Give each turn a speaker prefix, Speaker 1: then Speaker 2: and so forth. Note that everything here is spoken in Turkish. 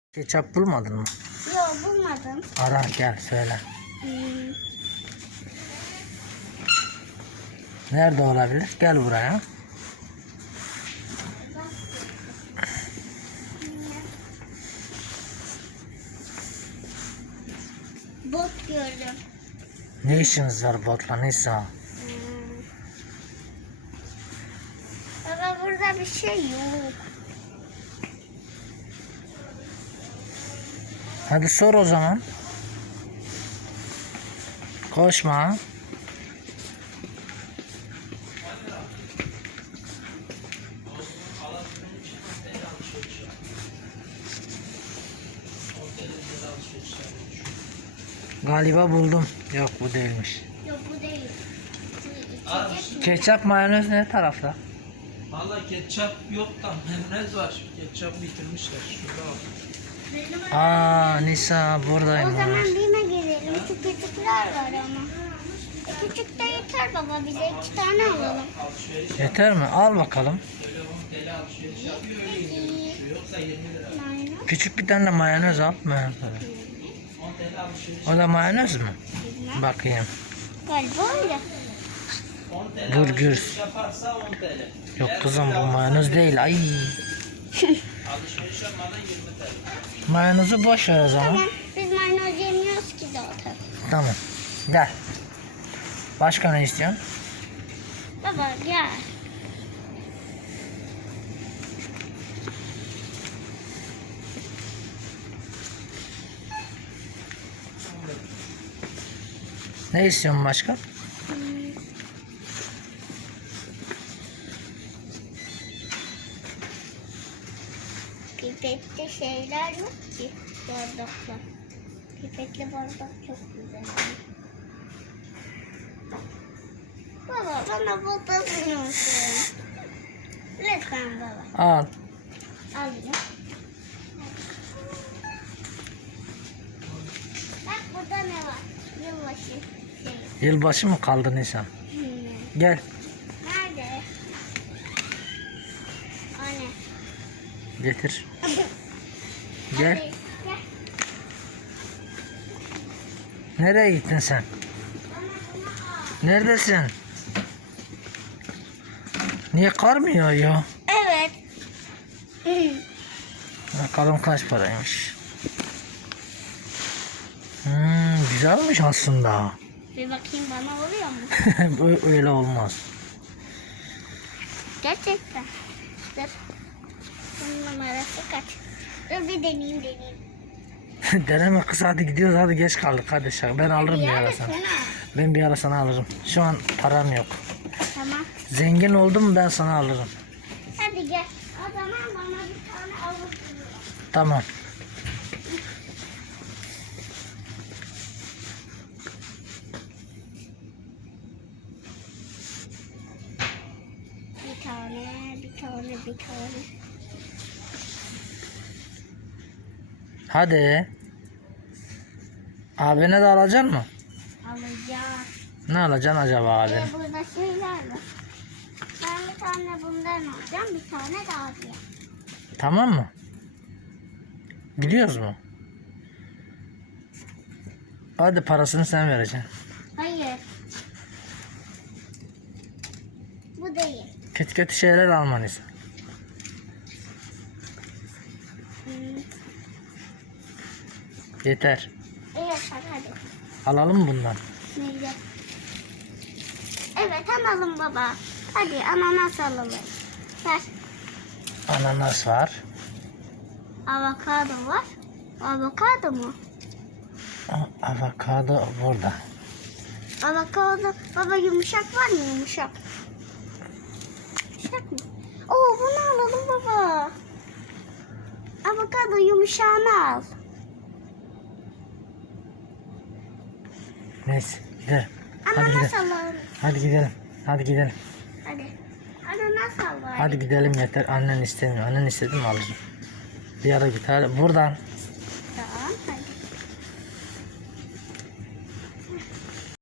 Speaker 1: Ketçap bulmadın mı?
Speaker 2: Yok bulmadım.
Speaker 1: Ara gel söyle. Nerede olabilir? Gel buraya.
Speaker 2: Bot gördüm.
Speaker 1: Ne işiniz var botla Nisa?
Speaker 2: Baba burada bir şey yok.
Speaker 1: Hadi sor o zaman. Koşma. Galiba buldum. Yok bu değilmiş.
Speaker 2: Yok bu değil.
Speaker 1: Ketçap mayonez ne tarafta?
Speaker 3: Valla ketçap yok da mayonez var. Ketçap bitirmişler. Şurada bak.
Speaker 1: Nisa
Speaker 2: O
Speaker 1: buradaymış.
Speaker 2: zaman BİM'e girelim. Küçükler var ama. Küçük de yeter baba. Bize 2 tane alalım.
Speaker 1: Yeter mi? Al bakalım.
Speaker 3: Öyle 10 TL alışveriş yapıyor öyle indiriyor. Yoksa 20 lira.
Speaker 2: Mayonez.
Speaker 1: Küçük bir tane de mayonez al. Mayonez al.
Speaker 3: 10 TL alışveriş.
Speaker 1: O da mayonez mi?
Speaker 2: Bilmem.
Speaker 1: Bakayım.
Speaker 2: Galiba öyle.
Speaker 3: 10 TL
Speaker 1: Burgers.
Speaker 3: alışveriş yaparsa 10 TL.
Speaker 1: Yok
Speaker 3: Eğer
Speaker 1: kızım
Speaker 3: bir
Speaker 1: bu
Speaker 3: alırsan
Speaker 1: mayonez değil. Ay.
Speaker 3: alışveriş yapmadan 20 TL.
Speaker 1: Mayonezi boş ver o zaman.
Speaker 2: Tamam. Biz mayonez yemiyoruz ki zaten.
Speaker 1: Tamam. Gel. Başka ne istiyorsun?
Speaker 2: Baba gel.
Speaker 1: Ne istiyorsun başka?
Speaker 2: Pipetli şeyler yok ki. Bardaklar. Pipetli bardak çok güzel. Baba bana botasın olsun. Lütfen baba.
Speaker 1: Al.
Speaker 2: Alayım. Bak burada ne var? Yılbaşı şeyi.
Speaker 1: Yılbaşı mı kaldı Nisan? Gel.
Speaker 2: Nerede? Anne.
Speaker 1: Getir. Gel.
Speaker 2: Hadi, gel.
Speaker 1: Nereye gittin sen?
Speaker 2: Bana bunu al.
Speaker 1: Neredesin? Niye kar mı yağıyor?
Speaker 2: Evet.
Speaker 1: Bakalım kaç paraymış. Güzelmiş aslında.
Speaker 2: Bir bakayım bana oluyor mu?
Speaker 1: Öyle olmaz.
Speaker 2: Gerçekten. Dur. Bunun numarası kaç? Dur bir deneyeyim.
Speaker 1: Deneme kız hadi gidiyoruz hadi geç kaldık hadi şaka. Ben alırım bir ara sana. Ben bir ara sana alırım. Şu an param yok.
Speaker 2: Tamam.
Speaker 1: Zengin oldum ben sana alırım.
Speaker 2: Hadi gel. O zaman bana bir tane alırsın.
Speaker 1: Tamam.
Speaker 2: Bir tane.
Speaker 1: Hadi. Abine de alacaksın mı?
Speaker 2: Alacağım.
Speaker 1: Ne alacaksın acaba abi?
Speaker 2: Burada şeyler var. Ben bir tane bundan alacağım. Bir tane de abiye.
Speaker 1: Tamam mı? Gidiyoruz mu? Hadi parasını sen vereceksin.
Speaker 2: Hayır. Bu değil.
Speaker 1: Kötü kötü şeyler almalıyız. Yeter.
Speaker 2: Evet hadi.
Speaker 1: Alalım bundan.
Speaker 2: Neydi? Evet alalım baba. Hadi ananas alalım. Ver.
Speaker 1: Ananas var.
Speaker 2: Avokado var. Avokado mu?
Speaker 1: Avokado burada.
Speaker 2: Avokado. Baba yumuşak var mı yumuşak? Yumuşak mı? Oo bunu alalım baba. Avokado yumuşağını al.
Speaker 1: Neyse gidelim. Hadi
Speaker 2: Ananas
Speaker 1: gidelim.
Speaker 2: alalım.
Speaker 1: Hadi gidelim. Hadi gidelim.
Speaker 2: Hadi. Ananas al bari.
Speaker 1: Hadi gidelim yeter. Annen istemiyor. Annen istedi mi alırım. Bir ara git hadi. Buradan.